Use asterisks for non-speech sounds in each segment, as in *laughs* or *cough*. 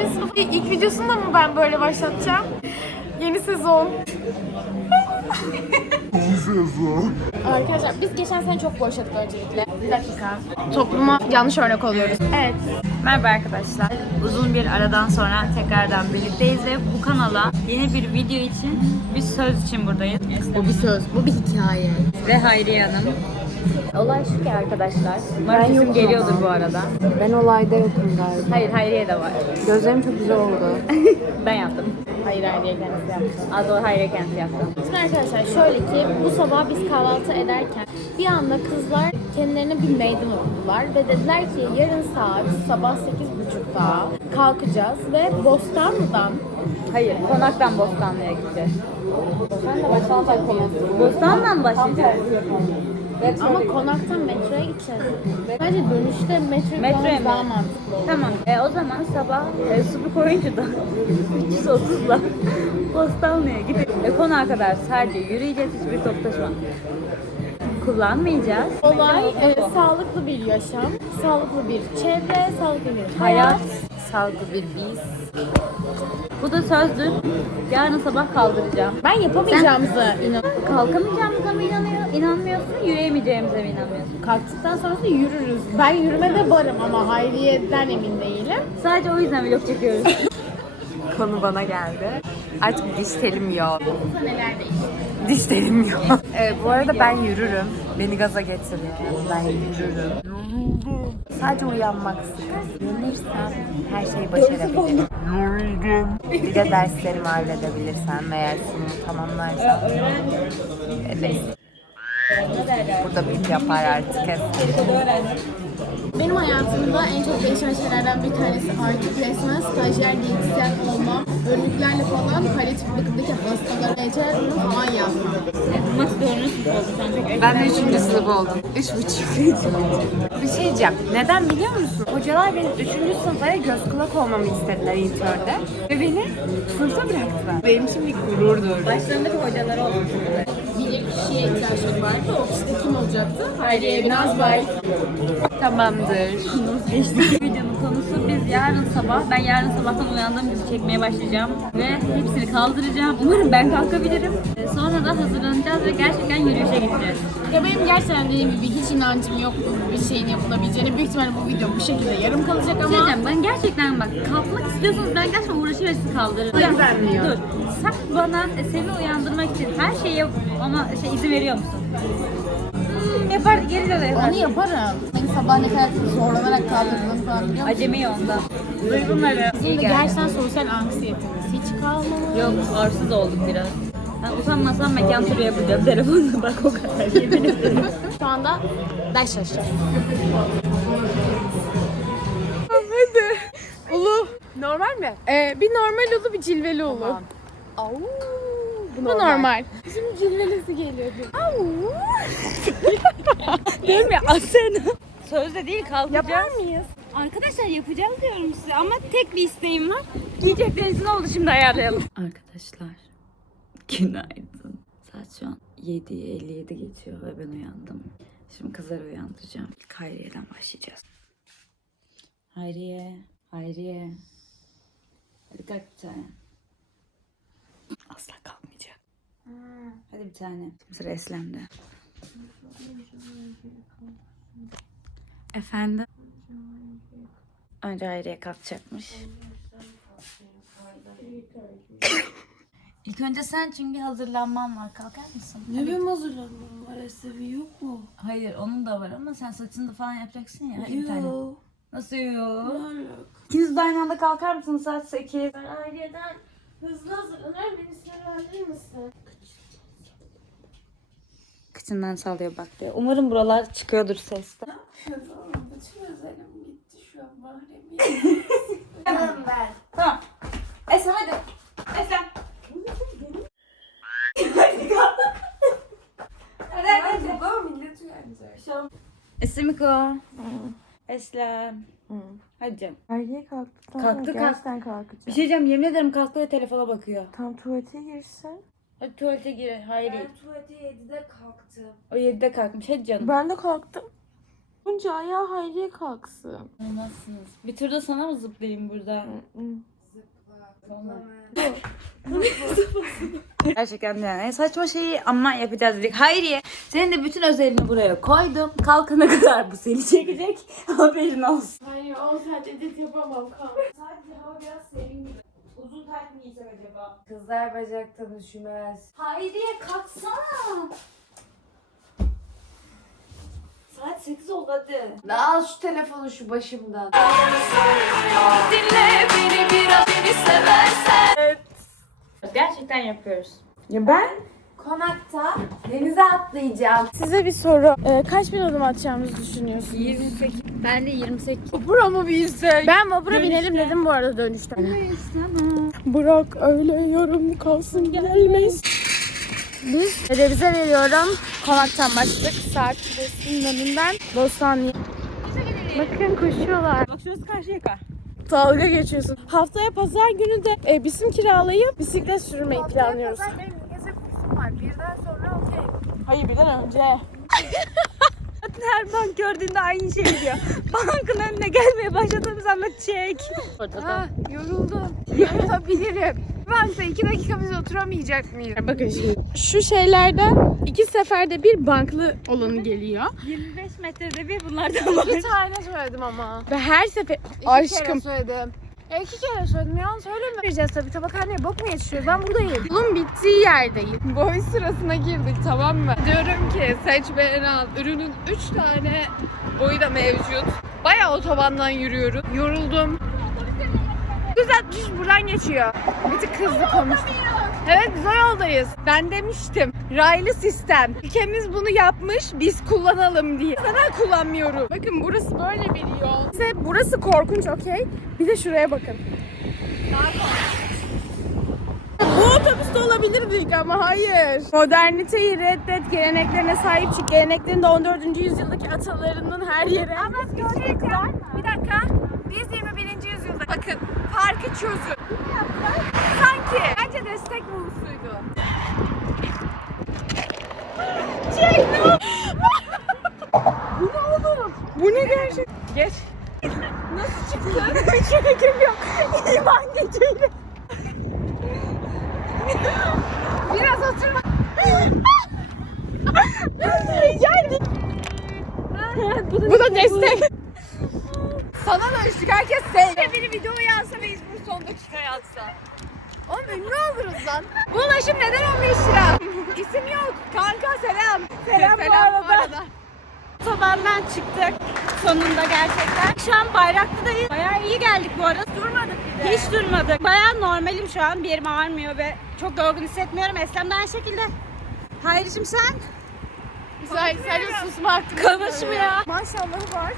4. sınıf ilk videosunda mı ben böyle başlatacağım? Yeni sezon. Arkadaşlar biz geçen sene çok boşladık öncelikle. Bir dakika. Topluma yanlış örnek oluyoruz. Evet. Merhaba arkadaşlar. Uzun bir aradan sonra tekrardan birlikteyiz ve bu kanala yeni bir video için bir söz için buradayız. Bu bir söz, bu bir hikaye. Ve Hayriye Hanım. Olay şu ki arkadaşlar. Umarım sesim geliyordur bu arada. Ben olayda yokum galiba. Hayır Hayriye de var. Gözlerim çok güzel oldu. *laughs* Ben yaptım. Hayır Hayriye kendisi yaptı. Az o Hayriye kendisi yaptı. Şimdi arkadaşlar şöyle ki bu sabah biz kahvaltı ederken bir anda kızlar kendilerine bir meydan okudular ve dediler ki yarın saat sabah 8.30'da kalkacağız ve Bostanlı'dan Hayır, konaktan Bostanlı'ya gideceğiz. Bostan'dan mı başlayacağız? Ama konaktan metroya gideceğiz. Bence dönüşte metroya Metroya mı? daha mantıklı olur. Tamam. E, o zaman sabah e, Subuk Oyuncu'da *laughs* 330'la Bostanlı'ya gidip e, konağa kadar sadece yürüyeceğiz. Hiçbir top taşıma kullanmayacağız. Olay e, sağlıklı bir yaşam, sağlıklı bir çevre, sağlıklı bir Hayat, hayat. sağlıklı bir biz. Bu da sözdür. Yarın sabah kaldıracağım. Ben yapamayacağımıza inanıyorum. Kalkamayacağımıza mı inanıyor, inanmıyorsun, yürüyemeyeceğimize mi inanmıyorsun? Kalktıktan sonrası yürürüz. Ben yürümede varım ama Hayriye'den emin değilim. Sadece o yüzden vlog çekiyoruz. Konu bana geldi. Artık diş telim yok. Neler değişti? Diş telim yok. *laughs* Evet, bu arada ben yürürüm. Beni gaza getiriyor. Ben yürürüm. Sadece uyanmak sıkıntı. Uyanırsam her şeyi başarabilirim. Bir de derslerimi halledebilirsem eğer sunumu tamamlarsam. Evet. Burada bip yapar artık. Hayatımda en çok değişen şeylerden bir tanesi artık resmen stajyer diyetisyen olmam. Önlüklerle falan palyatif bakımdaki hastalara reçel falan yazmam. Nasıl doğru oldu sen Ben de üçüncü sınıf oldum. Üç buçuk. Bir şey diyeceğim. Neden biliyor musun? Hocalar benim üçüncü sınıflara göz kulak olmamı istediler internde. Ve beni sınıfa bıraktılar. Benim için bir gururdur. Başlarındaki hocaları Bir kişiye ihtiyaçları vardı. O kişi de kim olacaktı? Hayriye Binaz Bay. Tamamdır. *laughs* Videonun konusu biz yarın sabah, ben yarın sabahtan uyandığım gibi çekmeye başlayacağım ve hepsini kaldıracağım. Umarım ben kalkabilirim. Ee, Sonra da hazırlanacağız ve gerçekten yürüyüşe gideceğiz. Ya benim gerçekten dediğim gibi hiç inancım yok bu bir şeyin yapılabileceğine. Büyük ihtimalle bu video bu şekilde yarım kalacak Bir şey ama diyeceğim, ben gerçekten bak kalkmak istiyorsanız ben gerçekten uğraşır ve sizi kaldırırım. Mi? Dur. Sen bana e, seni uyandırmak için her şeyi yap ama şey izin veriyor musun? Yapar, geri de yapar. onu yaparım. Beni sabah ne kadar zorlanarak kaldırdığını falan biliyor musun? Acemi onda. Duy bunları. Bizim de gerçekten sosyal anksiyetemiz hiç kalmadı. Yok arsız olduk biraz. Ben utanmasam mekan turu yapacağım telefonla bak o kadar yemin ederim. *laughs* Şu anda ders çalışacağız. Ulu. Normal mi? Ee, bir normal ulu bir cilveli ulu. Au. Bu normal. Bizim cilvelisi geliyordu. Değil mi Asena? Sözde değil kalkacağız. Yapar mıyız? Arkadaşlar yapacağız diyorum size ama tek bir isteğim var. Giyecekleriniz ne oldu şimdi ayarlayalım. Arkadaşlar günaydın. Saat şu an 7.57 geçiyor ve ben uyandım. Şimdi kızları uyandıracağım. İlk Hayriye'den başlayacağız. Hayriye, Hayriye. Hadi kalk bir tane. Asla kalkmayacak. Hadi bir tane. Sıra Eslem'de. Efendim? Önce Hayriye kalkacakmış. İlk önce sen çünkü hazırlanman var. Kalkar mısın? Ne benim hazırlanmam var? Esevi yok mu? Hayır onun da var ama sen saçını da falan yapacaksın ya. Hadi bir tane. Yok. Nasıl yok? İkiniz de aynı anda kalkar mısınız saat 8? Aileden hızlı hazırlanır beni sinirlendirir misin? Kıçından sallıyor bak diyor. Umarım buralar çıkıyordur seste. Bütün özelim gitti şu an mahremiyet. *laughs* Tamam. Eslem hadi. Eslem. Baba millet uyanacak. Eslemiko. Eslem. Hadi canım. Erkeğe kalktı. Tamam, Kalktı, Gerçekten kalkacak. Bir şey diyeceğim yemin ederim kalktı ve telefona bakıyor. Tam tuvalete girsin. Hadi tuvalete gir. Hayır. tuvalete 7'de kalktım. O 7'de kalkmış. Hadi canım. Ben de kalktım. Önce ayağa Hayriye kalksın. Olmazsınız. Bir turda sana mı zıplayayım burada? Gerçekten yani saçma şeyi ama yapacağız dedik. Hayriye senin de bütün özelini buraya koydum. Kalkana kadar bu seni çekecek. Haberin olsun. Hayır o sadece edit yapamam kalk. Sadece hava biraz serin gibi. Uzun tayt mı giysem acaba? Kızlar bacaktan üşümez. Hayriye kalksana. Saat 8 oldu hadi. Al şu telefonu şu başımdan. Gerçekten yapıyoruz. Ya ben? Konakta denize atlayacağım. Size bir soru. Ee, kaç bin adım atacağımızı düşünüyorsunuz? 28. Ben de 28. Vapura mı binsek? Ben vapura binelim dedim bu arada dönüşte. Bırak öyle yorum kalsın gelmez. Biz revize veriyorum. Konaktan başladık. Saat kulesinin önünden Bostanlı'ya. Bakın koşuyorlar. Bak şurası Karşıyaka. Dalga geçiyorsun. Haftaya pazar günü de e, bisim kiralayıp bisiklet sürmeyi planlıyoruz. Var. Birden sonra okey. Hayır birden önce. *laughs* Her bank gördüğünde aynı şey diyor. Bankın önüne gelmeye başladığımız anda çek. Ha yoruldum. Yapabilirim. Bankta iki dakika biz oturamayacak mıyız? Bakın şimdi. Şu şeylerden iki seferde bir banklı olanı geliyor. 25 metrede bir bunlardan var. Bir tane söyledim ama. Ve her sefer... İki Aşkım. kere söyledim. Ya iki kere söyledim. Yalan söyleme. Vereceğiz tabii. Tabakhaneye bok mu yetişiyor? Ben buradayım. Yolun bittiği yerdeyim. Boy sırasına girdik tamam mı? Diyorum ki seç beğeni al. Ürünün 3 tane boyu da mevcut. Bayağı otobandan yürüyoruz. Yoruldum. Güzel düz buradan geçiyor. Bir tık hızlı konuştum. Evet biz o yoldayız. Ben demiştim. Raylı sistem. Ülkemiz bunu yapmış biz kullanalım diye. Neden kullanmıyorum? Bakın burası böyle bir yol. Size burası korkunç okey. Bir de şuraya bakın. Bu otobüste olabilirdik ama hayır. Moderniteyi reddet, geleneklerine sahip çık. Geleneklerin de 14. yüzyıldaki atalarının her yere. Ama gördük ya. Bir dakika. Biz 21. yüzyılda. Bakın farkı çözün. Sanki. Bence destek vurusuydu. Bu ne gerçek? Geç. Nasıl çıktı? Hiç fikrim yok. İman geçeyle. Biraz oturma. Geldik. Bu da destek. Sana dönüştük herkes sev. Biri videoyu yazsa Oğlum ünlü oluruz lan. Bu ulaşım neden 15 lira? İsim yok. Kanka selam. Selam, bu arada. Otobandan çıktık sonunda gerçekten. Şu an Bayraklı'dayız. Bayağı iyi geldik bu arada. Durmadık bir de. Hiç durmadık. Bayağı normalim şu an. Bir yerim ağrımıyor ve çok yorgun hissetmiyorum. Eslem de aynı şekilde. Hayricim sen? Güzel, sadece susmak. Konuşmuyor. Maşallahı var.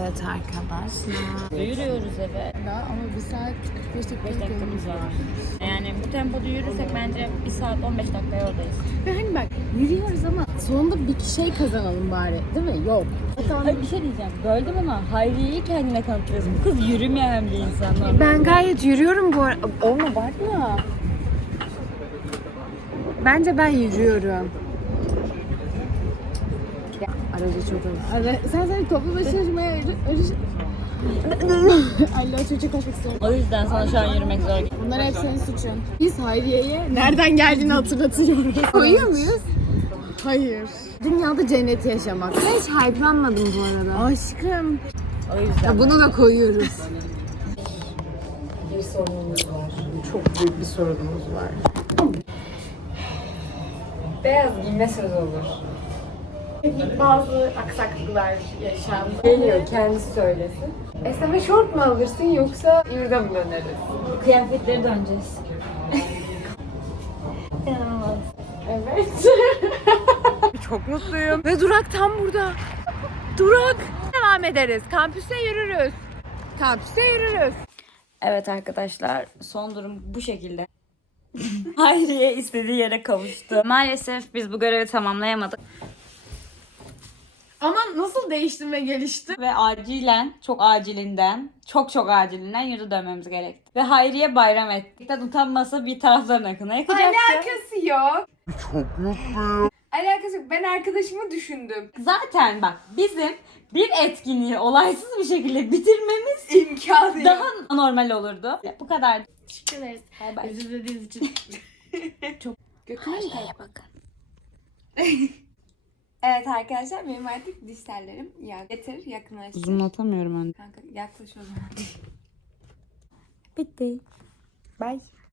Evet arkadaşlar. Yürüyoruz eve. Daha ama bir saat 45 dakika 5 dakikamız var. Yani bu tempoda yürürsek bence 1 saat 15 dakikaya oradayız. Ve hani bak yürüyoruz ama sonunda bir şey kazanalım bari değil mi? Yok. Hayır bir şey diyeceğim. Böldüm ama Hayriye'yi kendine kanıtlıyorsun. Bu kız yürümeyen bir insan. normalde. Ben gayet yürüyorum bu arada. Olma bakma. Bence ben yürüyorum. Aracı çok az. Evet, sen sen toplu taşımaya önce... Allah *laughs* çocuk kaçmak istiyorum. O yüzden sana şu an yürümek zor. Bunlar hep senin suçun. Biz Hayriye'ye nereden geldiğini hatırlatıyoruz. *laughs* Koyuyor muyuz? Hayır. Dünyada cennet yaşamak. Ben hiç hype'lanmadım bu arada. Aşkım. O yüzden. Ya bunu da koyuyoruz. Bir sorunumuz var. Çok büyük bir sorunumuz var. Beyaz giyme söz olur. Bazı aksaklıklar yaşandı. Geliyor kendisi söylesin. Esneme şort mu alırsın yoksa yurda mı döneriz? Kıyafetleri döneceğiz. *laughs* Evet. *laughs* Çok mutluyum. Ve durak tam burada. Durak. Devam ederiz. Kampüse yürürüz. Kampüse yürürüz. Evet arkadaşlar son durum bu şekilde. *laughs* Hayriye istediği yere kavuştu. Maalesef biz bu görevi tamamlayamadık. Ama nasıl değiştim ve geliştim? Ve acilen, çok acilinden, çok çok acilinden yurda dönmemiz gerekti. Ve Hayriye bayram ettik. Utanmasa bir tarafların akına yakacaktı. Alakası yok. Alakası yok. Ben arkadaşımı düşündüm. Zaten bak bizim bir etkinliği olaysız bir şekilde bitirmemiz İmkanı yok. daha normal olurdu. Bu kadar. Teşekkür ederiz. Bay bay. Bizi izlediğiniz için. Götüne mi Şeye bakın. *laughs* Evet arkadaşlar benim artık diş tellerim ya getir yakınlaştır. Zoomlatamıyorum anne. Kanka yaklaş o zaman. Bitti. Bye.